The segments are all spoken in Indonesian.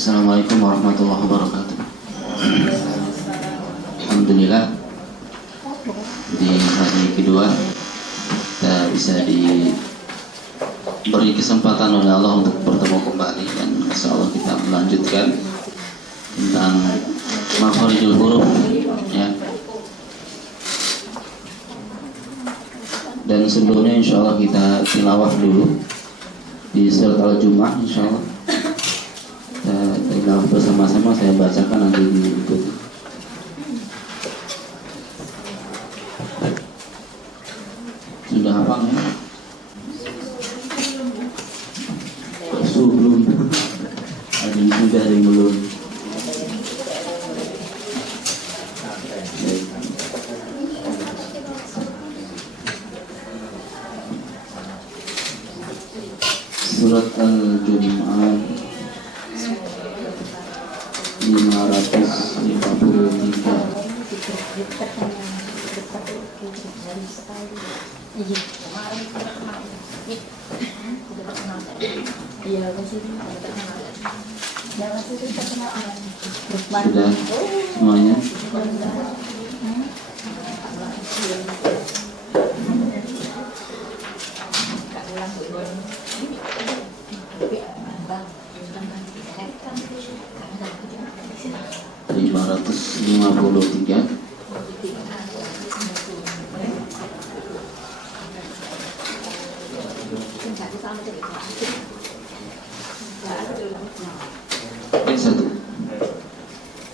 Assalamualaikum warahmatullahi wabarakatuh. Alhamdulillah, di hari kedua kita bisa diberi kesempatan oleh Allah untuk bertemu kembali, dan insya Allah kita melanjutkan tentang makharijul huruf, ya. Dan sebelumnya insya Allah kita tilawah dulu di surat Al-Jumu'ah, insya Allah. Kita bersama-sama, saya bacakan, nanti diikuti. Sudah hafal ya? Belum. Ada yang sudah, ada yang belum. Surat Al-Jumu'ah 553. Sudah semuanya?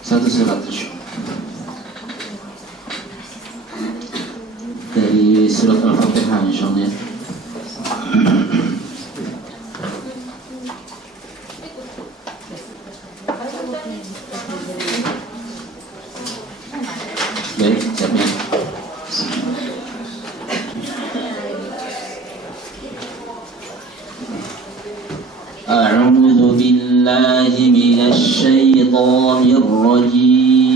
Satu surat dari surat Al-Fatihah, insyaallah. Baik, siapnya. A'udzu billahi minasy syaithanir rajim.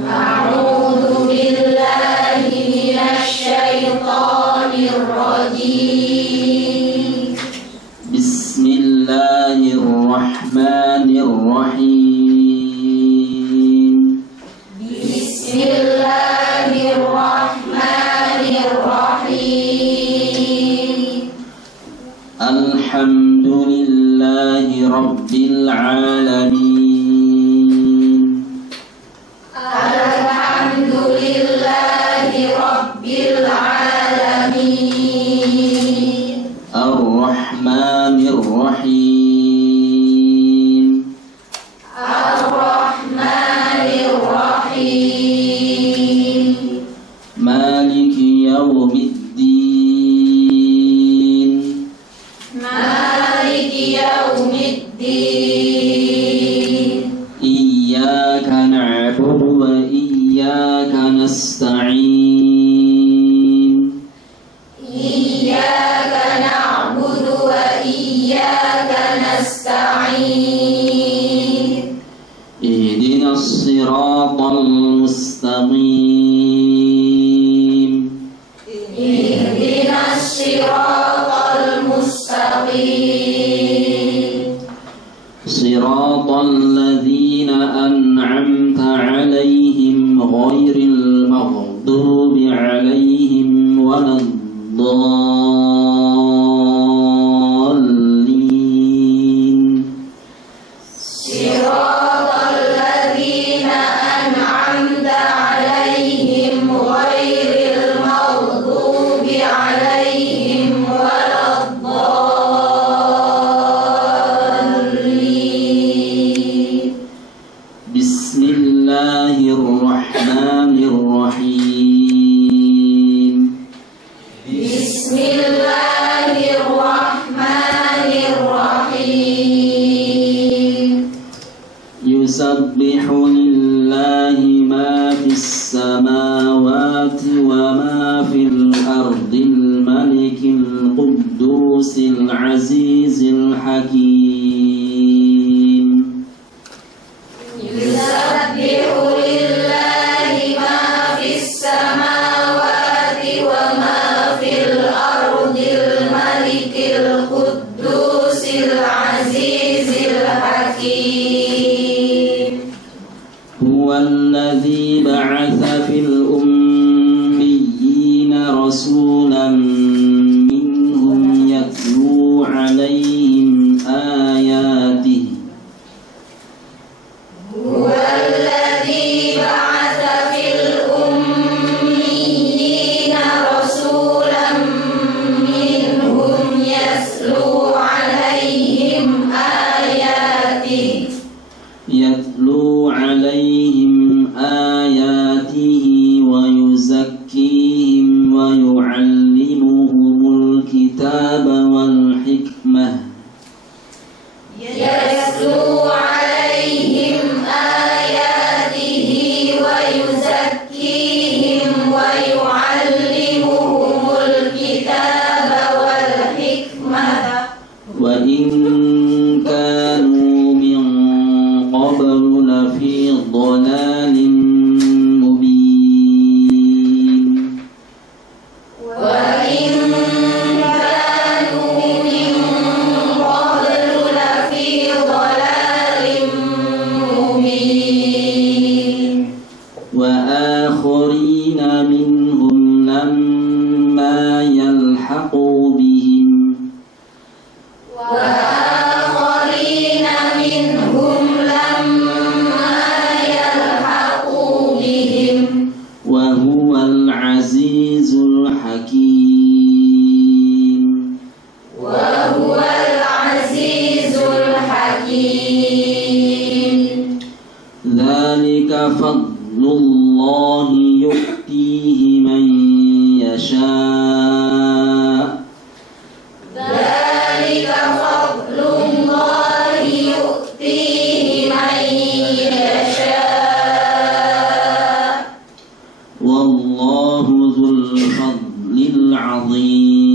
A'udzu billahi minasy syaithanir rajim. Bismillahirrahmanirrahim. Bismillahirrahmanirrahim. Alhamdulillahi rabbil alamin. Alhamdulillahi rabbil alamin. Ar-Rahmanir Rahim. Ar-Rahmanir Rahim. Maliki yaumiddin. Maliki yaumiddin. Iyyaka na'budu wa iyyaka nasta'in. Iyyaka na'budu wa iyyaka nasta'in. Ihdinas siratal mustaqim. Ihdinas siratal mustaqim. Siratal ladzina an'amta 'alaihim ghairil maghdubi 'alaihim waladdallin. Siratal ladzina an'amta 'alaihim ghairil maghdubi 'alaihim waladdallin. Bismillahirrahmanirrahim. Bismillahirrahmanirrahim. Yusabbihu lillahi ma fis samawati wa ma fil ardil malikil quddusil azizil hakim. Yusabbihu lillahi ma fis samawati wa ma fil ardil malikil quddusil عليهم آياته هو الذي بعث في الأميين رسولا منهم يتلو عليهم آياته ويزكيهم ويعلمهم الكتاب والحكمة وإن كانوا من قبل لفي ضلال مبين وآخرين منهم لما يلحقوا بهم وهو العزيز الحكيم ذلك فضل الله يؤتيه من يشاء والله ذو الفضل العظيم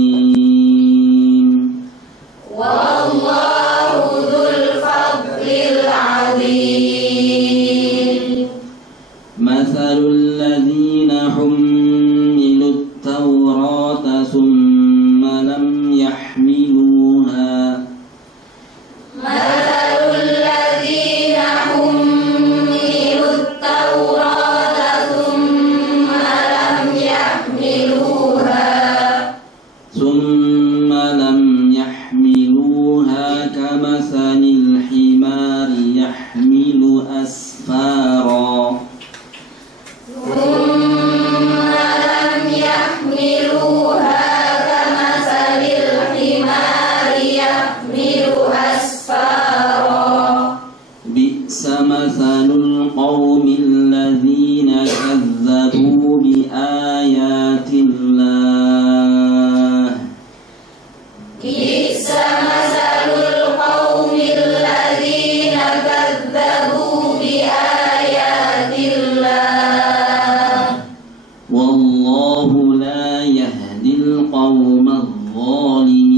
مثل الذين حملوا التوراة ثم لم يحملوها كمثل الحمار يحمل أسفارا بئس مثل القوم الذين كذبوا بآيات الله والله لا يهدي القوم الظالمين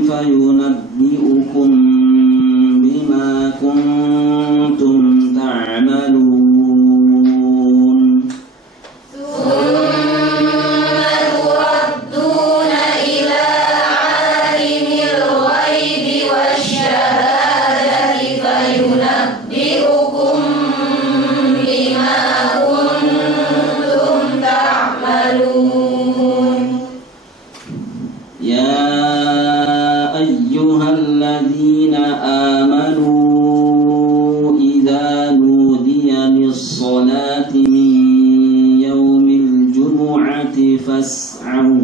فينبئكم بما كنتم تعملون تردون إلى عالم الغيب والشهادة فينبئكم بما كنتم تعملون يا أيها الذين آمنوا إذا نودي للصلاة من يوم الجمعة فاسعوا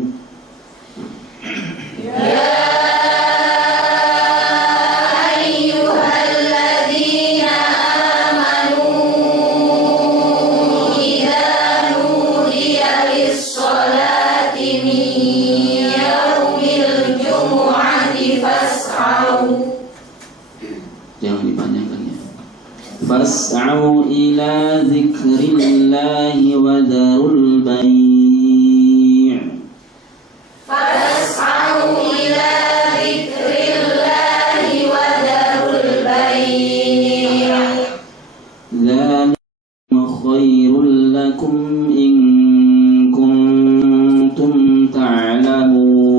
أيها الذين آمنوا إذا نودي للصلاة من يوم الجمعة فاسعوا Jangan dipanjangkan ya. فاسعوا إلى ذكر الله وذروا البيع فاسعوا إلى ذكر الله وذروا البيع ذلك خير لكم إن كنتم تعلمون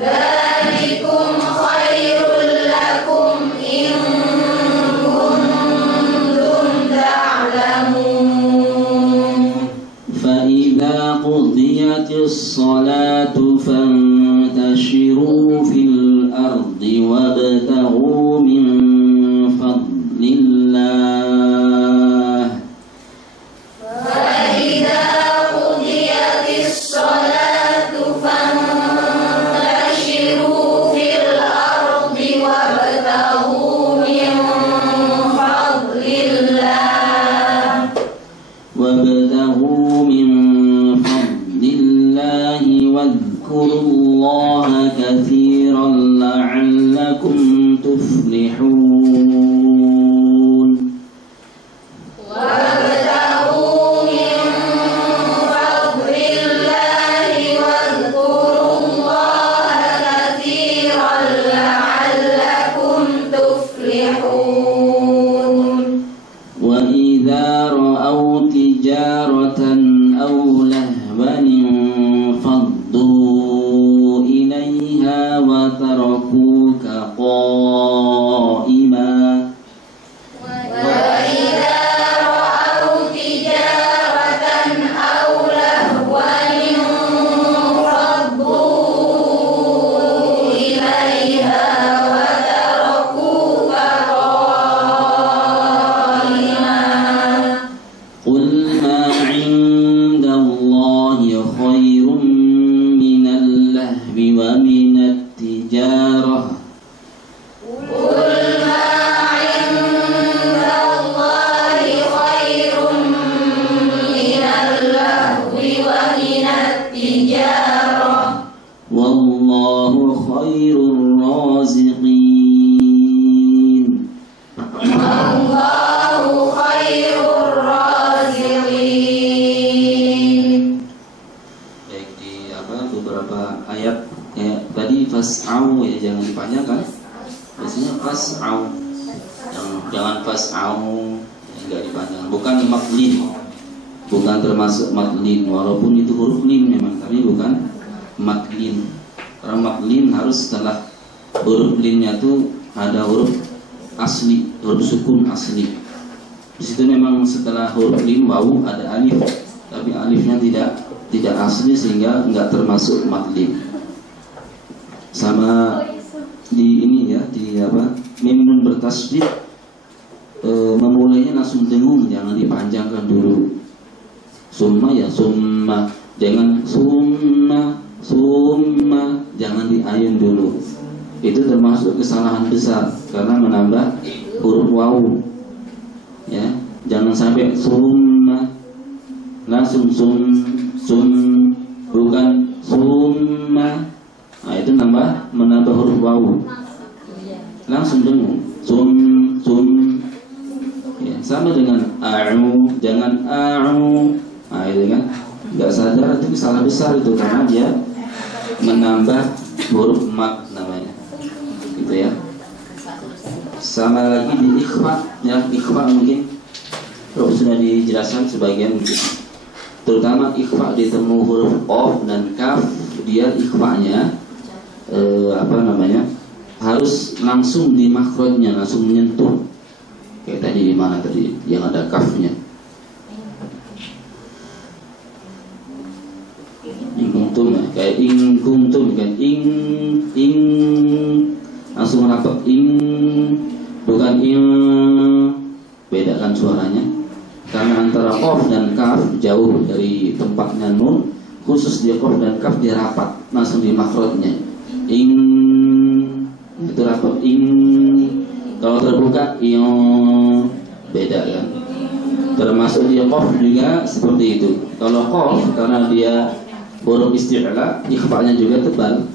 ذلكم خير لكم إن كنتم تعلمون فإذا قضيت الصلاة فانتشروا في الأرض وابتغوا من فضل الله فإذا قضيت الصلاة فانتشروا في الأرض وابتغوا من فضل الله وابتغوا من فضل الله واذكروا الله كثيرا لعلكم تفلحون وابتغوا من فضل الله واذكروا الله كثيرا لعلكم تفلحون وإذا رأوا تجارة أو لهوا انفضوا إليها وتركوك قائما وإذا رأوا تجارة أو لهوا انفضوا إليها وتركوك قائما قل ما عند الله خير من اللهو ومن التجارة قل ما عند الله خير من اللهو ومن التجارة والله خير الرازقين والله خير الرازقين. Baik, di beberapa ayat ya, tadi fas'au ya, jangan dipanjangkan. Biasanya fas'au. Jangan fas'au ya, enggak dipanjangkan. Bukan maklin. Bukan termasuk maklin, walaupun itu huruf lin memang, tapi bukan maklin. Karena maklin harus setelah huruf linnya itu ada huruf asli, huruf sukun asli. Di situ memang setelah huruf lin wawu ada alif, tapi alifnya tidak asli sehingga enggak termasuk maklin. Sama di ini ya, di mim nun bertasydid, memulainya langsung dengung, jangan dipanjangkan dulu. Summa ya summa, jangan summa, jangan diayun dulu. Itu termasuk kesalahan besar karena menambah huruf wawu. Ya, jangan sampai summa langsung sum, bukan summa. Nah, itu menambah huruf wawu. Langsung dengung. Sum. Ya, sama dengan a'u, jangan a'u. Nah, itu kan enggak sadar, itu kesalahan besar itu karena dia menambah huruf mat namanya, gitu ya. Sama lagi di ikhfa, ya ikhfa mungkin sudah dijelaskan sebagian, terutama ikhfa ditemu huruf qaf dan kaf, dia ikhfanya harus langsung di makhrajnya, langsung menyentuh. Kayak tadi di mana tadi yang ada kafnya. Ingkuntum ya, kayak ingkuntum kan, ing langsung rapat, bukan bedakan suaranya karena antara qaf dan kaf jauh dari tempatnya nun, khusus dia qaf dan kaf dia rapat langsung di makhrajnya, itu rapat, kalau terbuka beda kan. Termasuk dia qaf juga seperti itu. Kalau qaf karena dia huruf isti'la, ikhfa'nya juga tebal.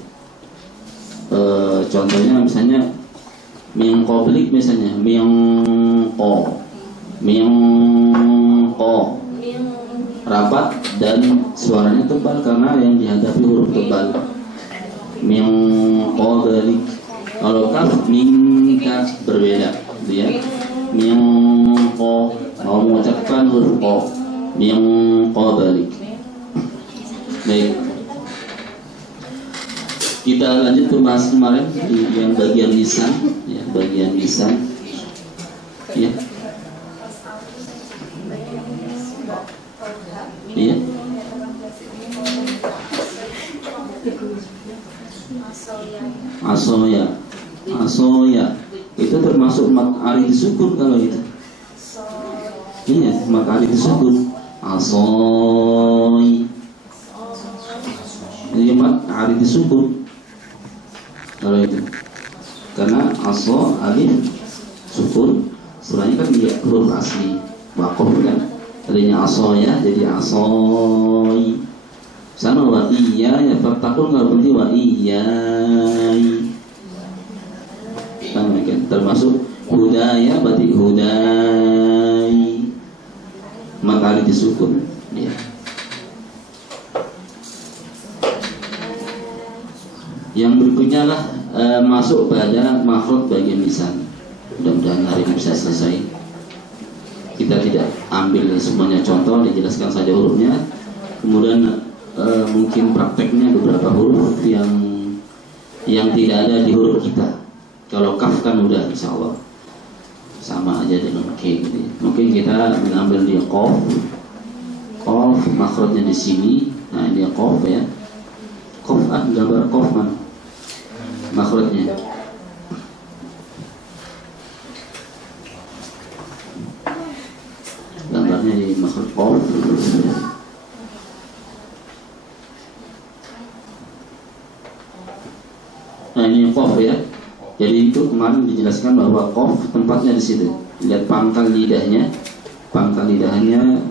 Contohnya misalnya min qablik, misalnya min qa, rapat dan suaranya tebal karena yang dihadapi huruf tebal. Min qablik. Kalau kaf minka berbeda dia. Min qa, mau mengucapkan huruf qa, min qablik. Baik, kita lanjut ke bahas kemarin di yang bagian lisan, ya, bagian lisan, ya, iya. Asoya, itu termasuk mat arid sukun kalau itu. Iya, mat arid sukun. Asoy. Jadi mat arid sukun kalau itu, karena aso alif sukun, sebenarnya kan dia huruf asli waqaf kan, tadinya aso ya jadi asoy. Sama wa iya ya fatakun kalau berarti wa iyai sama kan, termasuk hudaya berarti hudai, mat arid sukun ya. Yang berikutnya lah masuk pada makhraj bagian lisan. Mudah-mudahan hari ini bisa selesai. Kita tidak ambil semuanya contoh, dijelaskan saja hurufnya. Kemudian mungkin prakteknya beberapa huruf yang tidak ada di huruf kita. Kalau kaf kan udah insya Allah sama aja dengan K gitu ya. Mungkin kita mengambil dia qaf makhrajnya di sini. Nah dia qaf ya. Qaf gambar qaf mana? Makhrajnya gambarnya di makhraj qaf. Nah ini qaf ya. Jadi itu kemarin dijelaskan bahwa qaf tempatnya di situ. Lihat pangkal lidahnya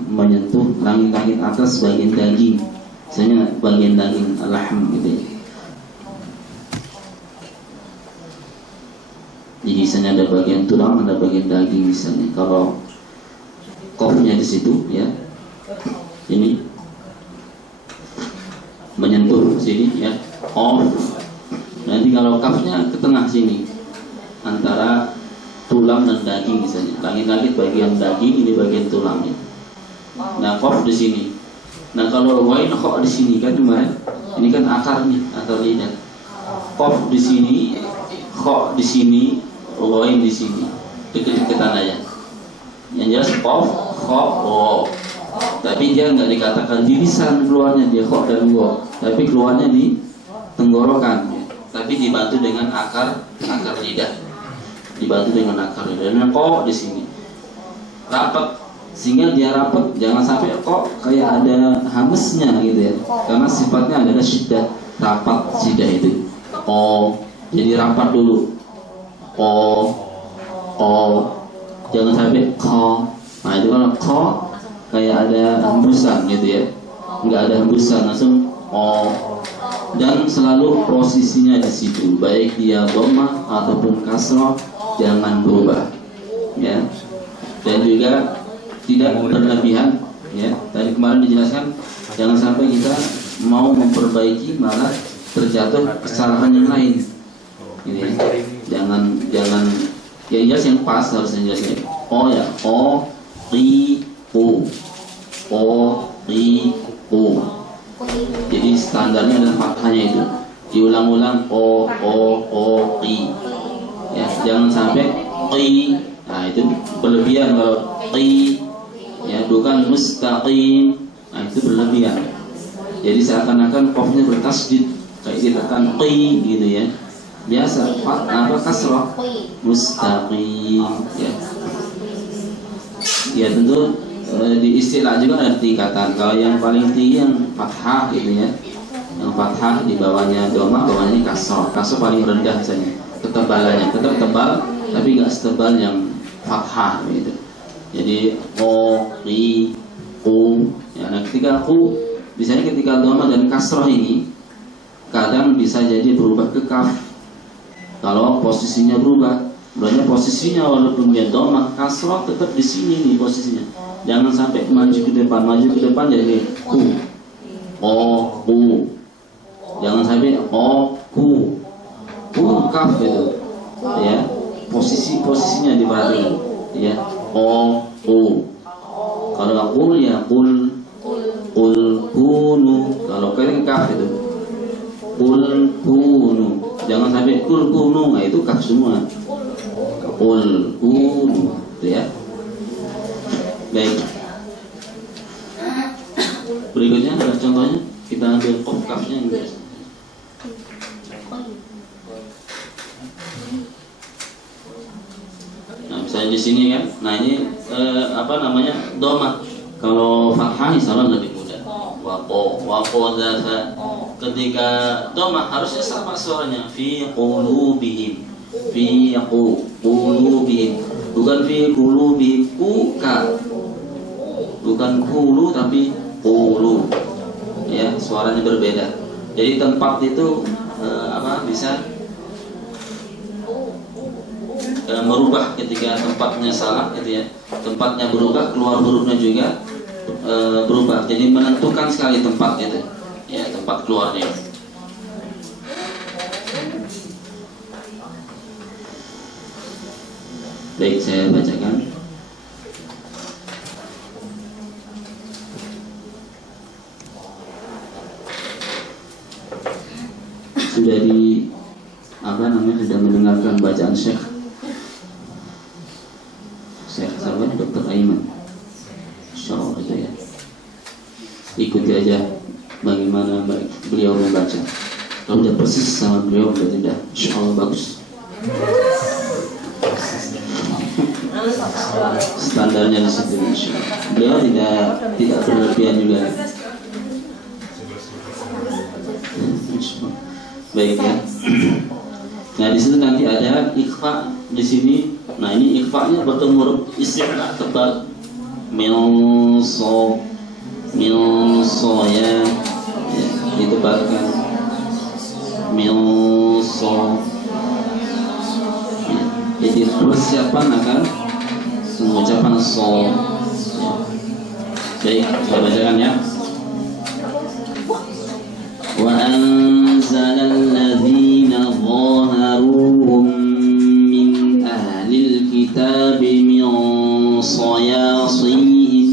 menyentuh langit-langit atas bagian daging, misalnya bagian daging lahm gitu ya. Jadi misalnya ada bagian tulang, ada bagian daging misalnya. Kalau qafnya di situ ya, ini menyentuh sini ya, qaf. Nanti kalau kafnya ke tengah sini, antara tulang dan daging misalnya. Langit-langit bagian daging, ini bagian tulangnya. Nah qaf di sini. Nah kalau wain kha di sini kan kemarin, ini kan akar nih, akar lidah. Qaf di sini, kha di sini, wain di sini, deket-deketan aja. Yang jelas qaf, kha, wa. Tapi dia nggak dikatakan di lisan keluarnya dia kha dan wa, tapi keluarnya di tenggorokan. Tapi dibantu dengan akar lidah, dibantu dengan akar lidah. Dan kok di sini rapat, sehingga dia rapat, jangan sampai kok kayak ada hamesnya gitu ya, karena sifatnya adalah syiddah, rapat syiddah itu. Jadi rapat dulu. Jangan sampai ko. Nah itu kalau ko kayak ada hembusan gitu ya, nggak ada hembusan, langsung dan selalu posisinya di situ, baik dia dhammah ataupun kasrah, jangan berubah ya. Dan juga tidak berlebihan ya. Tadi kemarin dijelaskan jangan sampai kita mau memperbaiki malah terjatuh kesalahan yang lain. Ini jangan yang jelas yang pas harusnya jelasnya. O ya, o ri u, o ri u. Jadi standarnya adalah fathahnya itu diulang-ulang o ri. Ya, jangan sampai qi. Nah, itu berlebihan kalau qi. Ya, bukan mustaqim. Nah, itu berlebihan. Jadi seakan-akan qafnya bertasydid kayak ditekan qi gitu ya. Biasa kasrah mustaqim ya. Ya tentu di istilah juga ada tingkatan. Kalau yang paling tinggi yang fathah gitu ya. Yang fathah di bawahnya dhamma, bawahnya kasrah. Kasrah paling rendah misalnya. Ketebalannya tetap tebal tapi enggak setebal yang fathah gitu. Jadi o ri u ya. Nah, ketika ku biasanya ketika dhamma dan kasrah ini kadang bisa jadi berubah ke kaf. Kalau posisinya berubah, berarti posisinya walaupun dia dhamma, kasrah tetap di sini nih posisinya. Jangan sampai maju ke depan jadi ku, o ku. Jangan sampai o ku kaf itu, ya. Posisinya diperhatikan, ya. O ku. Kalau aku ya kul kunu. Kalau kalian kaf itu kul kunu. Jangan sampai kul kunu, nah itu kaf semua. Kul kunu, ya. Baik. Berikutnya ada contohnya, kita ambil kafnya yang biasa. Nah, misalnya di sini kan, nah ini dhamma. Kalau fathah insyaallah lebih mudah. Waqo dzaka. Ketika dhamma harusnya sama suaranya fi qulubihim. Fi qulubihim. Bukan fi qulubihim kuka. Bukan qulu tapi qulu. Ya, suaranya berbeda. Jadi tempat itu bisa merubah ketika tempatnya salah gitu ya. Tempatnya berubah, keluar hurufnya juga berubah. Jadi menentukan sekali tempat itu. Ya, tempat keluarnya. Baik, saya bacakan. Sudah sudah mendengarkan bacaan Syekh sahabat Dr. Aiman. Insyaallah itu ya. Ikuti aja bagaimana beliau membaca. Kalau udah persis sama beliau berarti udah insyaallah bagus. Standarnya di situ insyaallah. Beliau tidak berlebihan juga. Baik ya. Nah, di situ nanti ada ikhfa di sini. Nah, ini ikhfa-nya bertemu huruf isti'la tebal. Min so ya, ditebalkan. Min so. Ya, jadi persiapan akan mengucapkan so. Ya. Baik, saya bacakan ya. Wa anzalal ladzina zaharuhum min ahlil kitabi min sayasihim